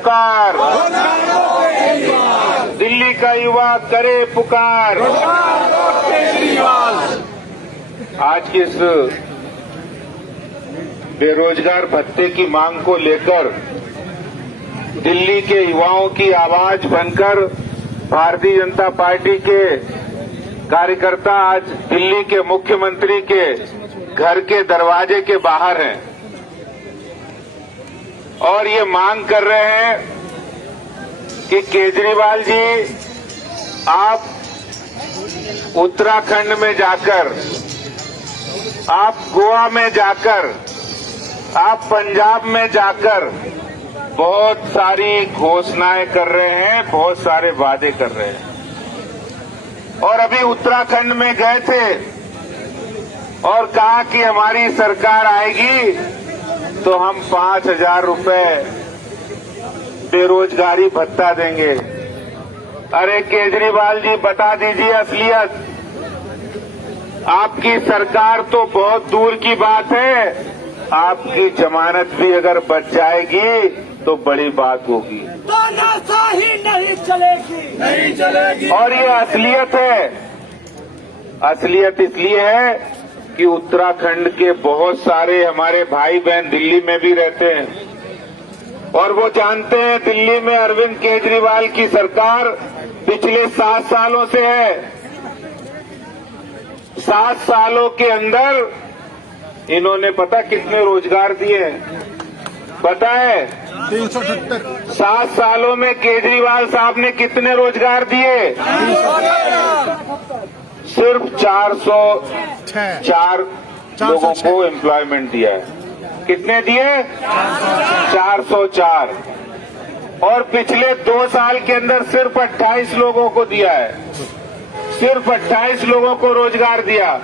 पुकार, दिल्ली का युवा करे पुकार। आज की इस बेरोजगार भत्ते की मांग को लेकर दिल्ली के युवाओं की आवाज बनकर भारतीय जनता पार्टी के कार्यकर्ता आज दिल्ली के मुख्यमंत्री के घर के दरवाजे के बाहर हैं और ये मांग कर रहे हैं कि केजरीवाल जी आप उत्तराखंड में जाकर, आप गोवा में जाकर, आप पंजाब में जाकर बहुत सारी घोषणाएं कर रहे हैं, बहुत सारे वादे कर रहे हैं। और अभी उत्तराखंड में गए थे और कहा कि हमारी सरकार आएगी तो हम 5,000 रुपए बेरोजगारी भत्ता देंगे। अरे केजरीवाल जी बता दीजिए असलियत। आपकी सरकार तो बहुत दूर की बात है, आपकी जमानत भी अगर बच जाएगी तो बड़ी बात होगी, तानाशाही नहीं चलेगी, नहीं चलेगी। और ये असलियत है। असलियत इसलिए है कि उत्तराखंड के बहुत सारे हमारे भाई बहन दिल्ली में भी रहते हैं और वो जानते हैं दिल्ली में अरविंद केजरीवाल की सरकार पिछले 7 सालों से है। 7 सालों के अंदर इन्होंने पता कितने रोजगार दिए? पता है? 378। 7 सालों में केजरीवाल साहब ने कितने रोजगार दिए? सिर्फ 404 लोगों को एम्प्लॉयमेंट दिया है। कितने दिए? 404। और पिछले 2 साल के अंदर सिर्फ 28 लोगों को दिया है, सिर्फ 28 लोगों को रोजगार दिया।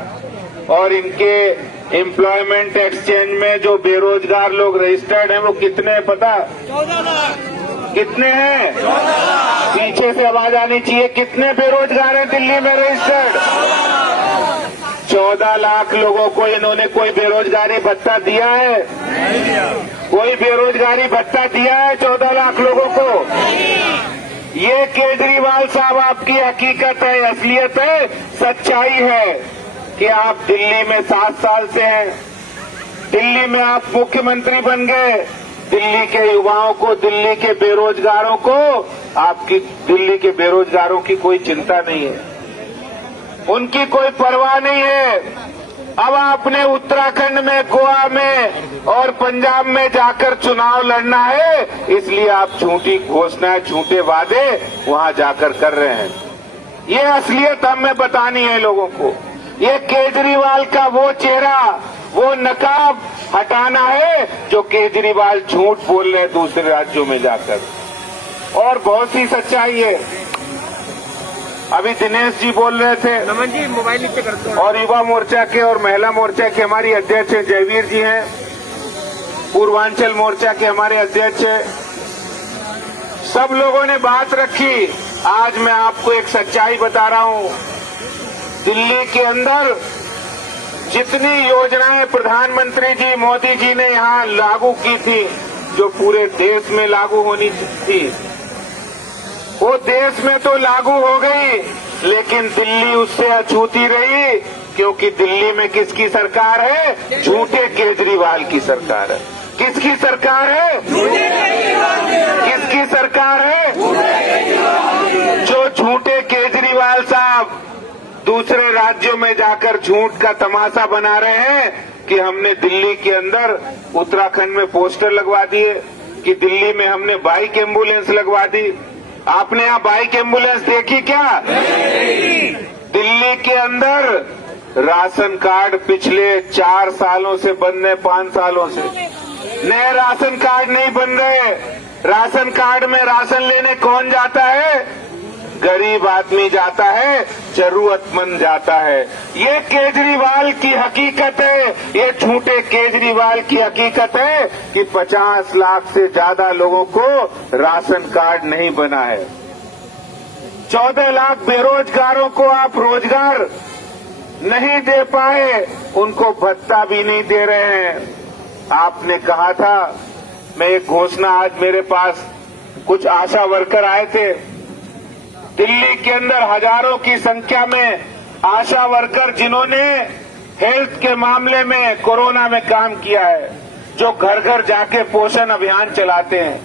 और इनके एम्प्लॉयमेंट एक्सचेंज में जो बेरोजगार लोग रजिस्टर्ड हैं वो कितने हैं पता? 14 लाख। कितने हैं? पीछे से आवाज आनी चाहिए। कितने बेरोजगार हैं दिल्ली में रजिस्टर्ड? 14 लाख लोगों को इन्होंने कोई बेरोजगारी भत्ता दिया है? कोई बेरोजगारी भत्ता दिया है 14 लाख लोगों को? ये केजरीवाल साहब आपकी हकीकत है, असलियत है, सच्चाई है कि आप दिल्ली में 7 साल से हैं। दिल्ली में आप मुख्यमंत्री बन गए। दिल्ली के युवाओं को, दिल्ली के बेरोजगारों को, आपकी दिल्ली के बेरोजगारों की कोई चिंता नहीं है, उनकी कोई परवाह नहीं है। अब आपने उत्तराखंड में, गोवा में और पंजाब में जाकर चुनाव लड़ना है, इसलिए आप झूठी घोषणाएं, झूठे वादे वहां जाकर कर रहे हैं। ये असलियत हमें बतानी है लोगों को। ये केजरीवाल का वो चेहरा, वो नकाब हटाना है जो केजरीवाल झूठ बोल रहे हैं दूसरे राज्यों में जाकर। और बहुत सी सच्चाई है। अभी दिनेश जी बोल रहे थे, नमन जी मोबाइल नीचे कर दो। और युवा मोर्चा के और महिला मोर्चा के हमारी अध्यक्ष जयवीर जी हैं, पूर्वांचल मोर्चा के हमारे अध्यक्ष हैं। सब लोगों ने बात रखी। आज मैं आपको एक सच्चाई बता रहा हूं। दिल्ली के अंदर जितनी योजनाएं प्रधानमंत्री जी मोदी जी ने यहां लागू की थी, जो पूरे देश में लागू होनी थी, वो देश में तो लागू हो गई, लेकिन दिल्ली उससे अछूती रही। क्योंकि दिल्ली में किसकी सरकार है? झूठे केजरीवाल की सरकार है। किसकी सरकार है? किसकी सरकार है? जो झूठे केजरीवाल साहब दूसरे राज्यों में जाकर झूठ का तमाशा बना रहे हैं कि हमने दिल्ली के अंदर, उत्तराखंड में पोस्टर लगवा दिए कि दिल्ली में हमने बाइक एम्बुलेंस लगवा दी। आपने यहाँ बाइक एम्बुलेंस देखी क्या? दिल्ली के अंदर राशन कार्ड पिछले 4 सालों से बंद है, 5 सालों से नए राशन कार्ड नहीं बन रहे। राशन कार्ड में राशन लेने कौन जाता है? गरीब आदमी जाता है, जरूरतमंद जाता है। ये केजरीवाल की हकीकत है, ये झूठे केजरीवाल की हकीकत है कि 50 लाख से ज्यादा लोगों को राशन कार्ड नहीं बना है। 14 लाख बेरोजगारों को आप रोजगार नहीं दे पाए, उनको भत्ता भी नहीं दे रहे हैं। आपने कहा था, मैं एक घोषणा आज मेरे पास कुछ आशा वर्कर आए थे। दिल्ली के अंदर हजारों की संख्या में आशा वर्कर जिन्होंने हेल्थ के मामले में कोरोना में काम किया है, जो घर घर जाके पोषण अभियान चलाते हैं।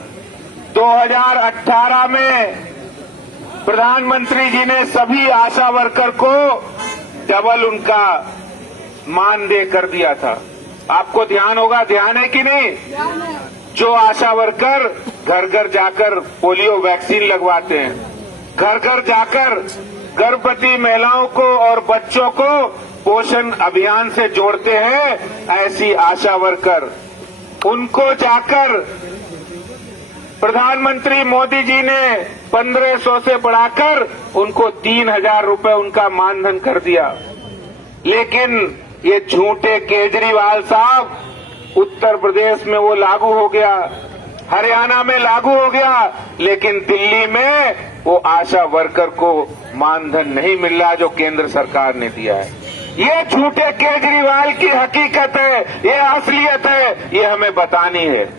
2018 में प्रधानमंत्री जी ने सभी आशा वर्कर को डबल उनका मानदेय कर दिया था। आपको ध्यान होगा, ध्यान है कि नहीं? जो आशा वर्कर घर घर जाकर पोलियो वैक्सीन लगवाते हैं, घर घर जाकर गर्भवती महिलाओं को और बच्चों को पोषण अभियान से जोड़ते हैं, ऐसी आशा वर्कर, उनको जाकर प्रधानमंत्री मोदी जी ने 1500 से बढ़ाकर उनको 3000 रुपए उनका मानधन कर दिया। लेकिन ये झूठे केजरीवाल साहब, उत्तर प्रदेश में वो लागू हो गया, हरियाणा में लागू हो गया, लेकिन दिल्ली में वो आशा वर्कर को मानधन नहीं मिल रहा जो केंद्र सरकार ने दिया है। ये झूठे केजरीवाल की हकीकत है, ये असलियत है, ये हमें बतानी है।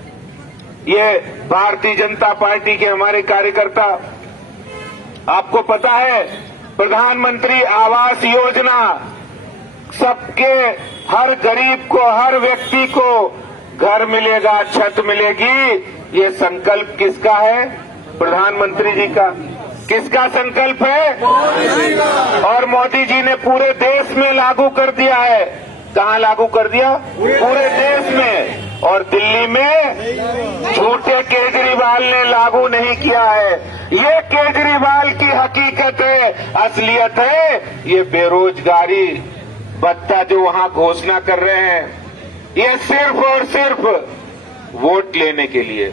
ये भारतीय जनता पार्टी के हमारे कार्यकर्ता, आपको पता है प्रधानमंत्री आवास योजना, सबके हर गरीब को, हर व्यक्ति को घर मिलेगा, छत मिलेगी, ये संकल्प किसका है? प्रधानमंत्री जी का। किसका संकल्प है? और मोदी जी ने पूरे देश में लागू कर दिया है। कहां लागू कर दिया? पूरे देश में। और दिल्ली में झूठे केजरीवाल ने लागू नहीं किया है। ये केजरीवाल की हकीकत है, असलियत है। ये बेरोजगारी भत्ता जो वहां घोषणा कर रहे हैं, ये सिर्फ और सिर्फ वोट लेने के लिए।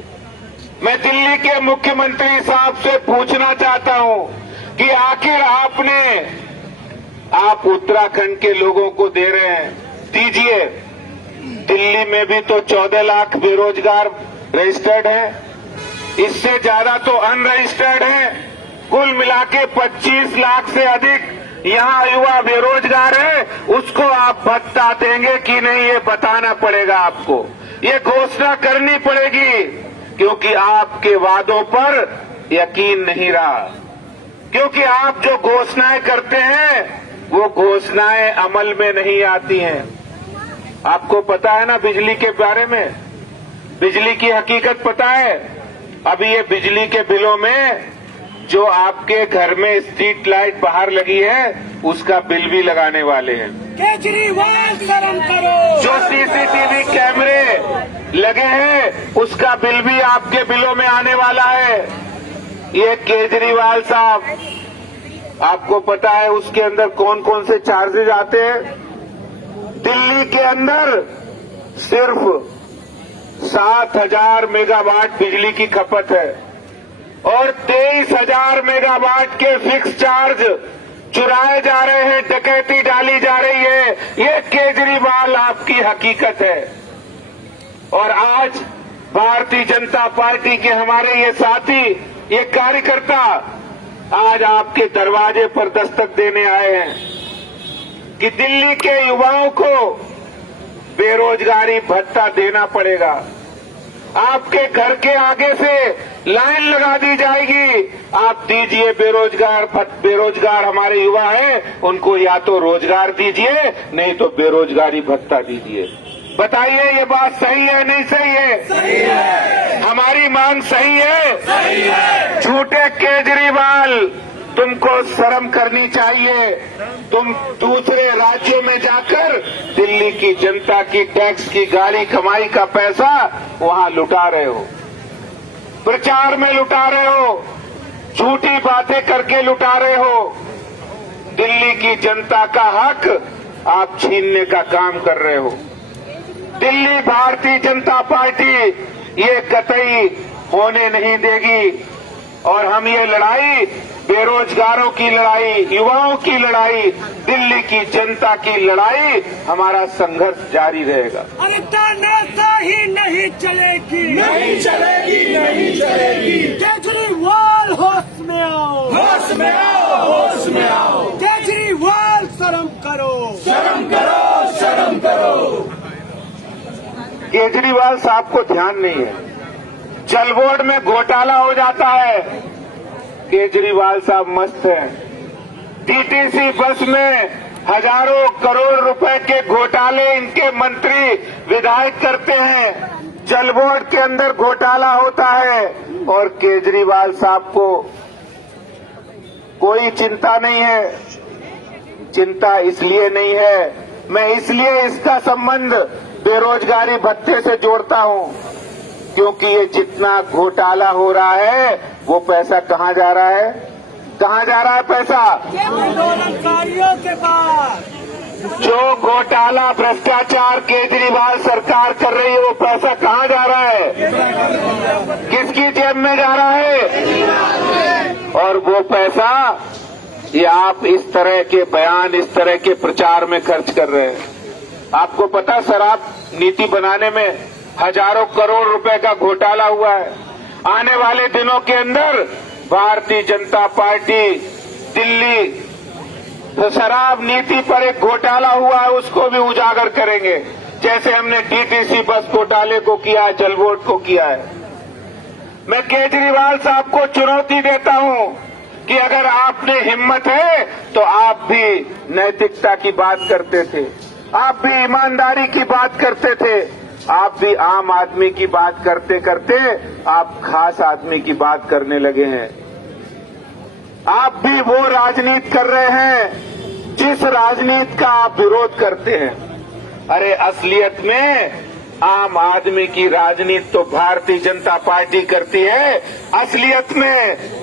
मैं दिल्ली के मुख्यमंत्री साहब से पूछना चाहता हूं कि आखिर आप उत्तराखंड के लोगों को दे रहे हैं, दीजिए। दिल्ली में भी तो 14 लाख बेरोजगार रजिस्टर्ड हैं, इससे ज्यादा तो अनरजिस्टर्ड हैं। कुल मिला के 25 लाख से अधिक यहाँ युवा बेरोजगार है। उसको आप भत्ता देंगे कि नहीं, ये बताना पड़ेगा आपको, ये घोषणा करनी पड़ेगी, क्योंकि आपके वादों पर यकीन नहीं रहा। क्योंकि आप जो घोषणाएं करते हैं वो घोषणाएं अमल में नहीं आती हैं। आपको पता है ना बिजली के बारे में, बिजली की हकीकत पता है? अभी ये बिजली के बिलों में जो आपके घर में स्ट्रीट लाइट बाहर लगी है, उसका बिल भी लगाने वाले हैं। केजरीवाल शर्म करो। जो सीसीटीवी कैमरे लगे हैं, उसका बिल भी आपके बिलों में आने वाला है। ये केजरीवाल साहब, आपको पता है उसके अंदर कौन कौन से चार्जेज आते हैं? दिल्ली के अंदर सिर्फ 7000 मेगावाट बिजली की खपत है और 23,000 मेगावाट के फिक्स चार्ज चुराए जा रहे हैं, डकैती डाली जा रही है। ये केजरीवाल आपकी हकीकत है। और आज भारतीय जनता पार्टी के हमारे ये साथी, ये कार्यकर्ता आज आपके दरवाजे पर दस्तक देने आए हैं कि दिल्ली के युवाओं को बेरोजगारी भत्ता देना पड़ेगा। आपके घर के आगे से लाइन लगा दी जाएगी, आप दीजिए बेरोजगार हमारे युवा हैं, उनको या तो रोजगार दीजिए, नहीं तो बेरोजगारी भत्ता दीजिए। बताइए ये बात सही है नहीं सही है? सही है। हमारी मांग सही है? सही है। झूठे केजरीवाल, तुमको शर्म करनी चाहिए। तुम दूसरे राज्यों में जाकर दिल्ली की जनता की टैक्स की गाड़ी कमाई का पैसा वहां लुटा रहे हो, प्रचार में लुटा रहे हो, झूठी बातें करके लुटा रहे हो। दिल्ली की जनता का हक आप छीनने का काम कर रहे हो। दिल्ली भारतीय जनता पार्टी ये कतई होने नहीं देगी। और हम ये लड़ाई, बेरोजगारों की लड़ाई, युवाओं की लड़ाई, दिल्ली की जनता की लड़ाई, हमारा संघर्ष जारी रहेगा। अरे तानाशाही नहीं चलेगी, नहीं चलेगी, नहीं चलेगी। केजरीवाल होश में आओ, होश में आओ, होश में आओ। केजरीवाल शर्म करो, शर्म करो, शर्म करो। केजरीवाल साहब को ध्यान नहीं है, जल बोर्ड में घोटाला हो जाता है। केजरीवाल साहब मस्त हैं। टीटीसी बस में हजारों करोड़ रुपए के घोटाले इनके मंत्री विधायक करते हैं। जल बोर्ड के अंदर घोटाला होता है और केजरीवाल साहब को कोई चिंता नहीं है। चिंता इसलिए नहीं है, मैं इसलिए इसका संबंध बेरोजगारी भत्ते से जोड़ता हूं, क्योंकि ये जितना घोटाला हो रहा है वो पैसा कहां जा रहा है? कहां जा रहा है पैसा? आंदोलनकारियों के पास। जो घोटाला भ्रष्टाचार केजरीवाल सरकार कर रही है वो पैसा कहां जा रहा है? किसकी जेब में जा रहा है? और वो पैसा ये आप इस तरह के बयान, इस तरह के प्रचार में खर्च कर रहे हैं। आपको पता शराब नीति बनाने में हजारों करोड़ रुपए का घोटाला हुआ है। आने वाले दिनों के अंदर भारतीय जनता पार्टी दिल्ली शराब नीति पर एक घोटाला हुआ है, उसको भी उजागर करेंगे, जैसे हमने डीटीसी बस घोटाले को किया है, जल बोर्ड को किया है। मैं केजरीवाल साहब को चुनौती देता हूं कि अगर आपने हिम्मत है तो आप भी नैतिकता की बात करते थे, आप भी ईमानदारी की बात करते थे, आप भी आम आदमी की बात करते करते आप खास आदमी की बात करने लगे हैं। आप भी वो राजनीति कर रहे हैं जिस राजनीति का आप विरोध करते हैं। अरे असलियत में आम आदमी की राजनीति तो भारतीय जनता पार्टी करती है। असलियत में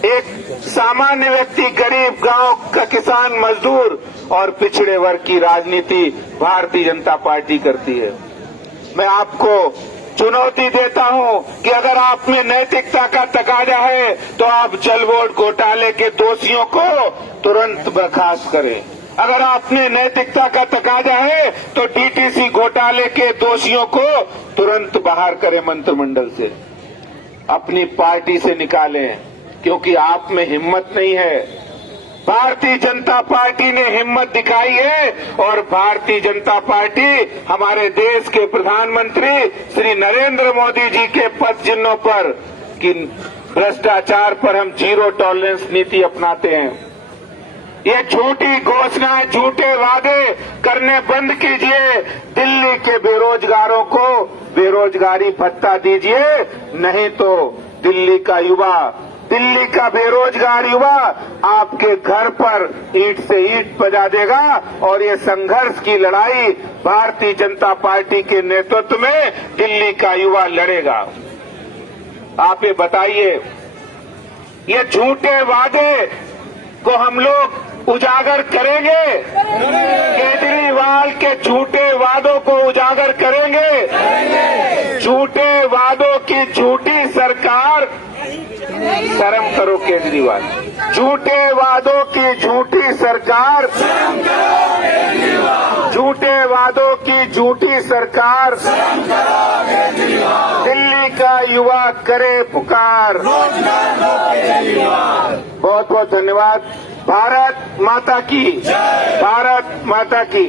एक सामान्य व्यक्ति, गरीब गांव का किसान, मजदूर और पिछड़े वर्ग की राजनीति भारतीय जनता पार्टी करती है। मैं आपको चुनौती देता हूं कि अगर आप में नैतिकता का तकाजा है तो आप जल बोर्ड घोटाले के दोषियों को तुरंत बर्खास्त करें। अगर आपने नैतिकता का तकाजा है तो डीटीसी घोटाले के दोषियों को तुरंत बाहर करें मंत्रिमंडल से, अपनी पार्टी से निकालें, क्योंकि आप में हिम्मत नहीं है। भारतीय जनता पार्टी ने हिम्मत दिखाई है और भारतीय जनता पार्टी हमारे देश के प्रधानमंत्री श्री नरेंद्र मोदी जी के पद चिन्हों पर कि भ्रष्टाचार पर हम जीरो टॉलरेंस नीति अपनाते हैं। ये झूठी घोषणाएं, झूठे वादे करने बंद कीजिए। दिल्ली के बेरोजगारों को बेरोजगारी भत्ता दीजिए, नहीं तो दिल्ली का बेरोजगार युवा आपके घर पर ईंट से ईंट बजा देगा और ये संघर्ष की लड़ाई भारतीय जनता पार्टी के नेतृत्व में दिल्ली का युवा लड़ेगा। आप ये बताइए, ये झूठे वादे को हम लोग उजागर करेंगे? केजरीवाल के झूठे वादों को उजागर करेंगे? झूठे वादों की झूठी सरकार, शर्म करो केजरीवाल। झूठे वादों की झूठी सरकार, झूठे वादों की झूठी सरकार, दिल्ली का युवा करे पुकार। बहुत बहुत धन्यवाद। भारत माता की, भारत माता की।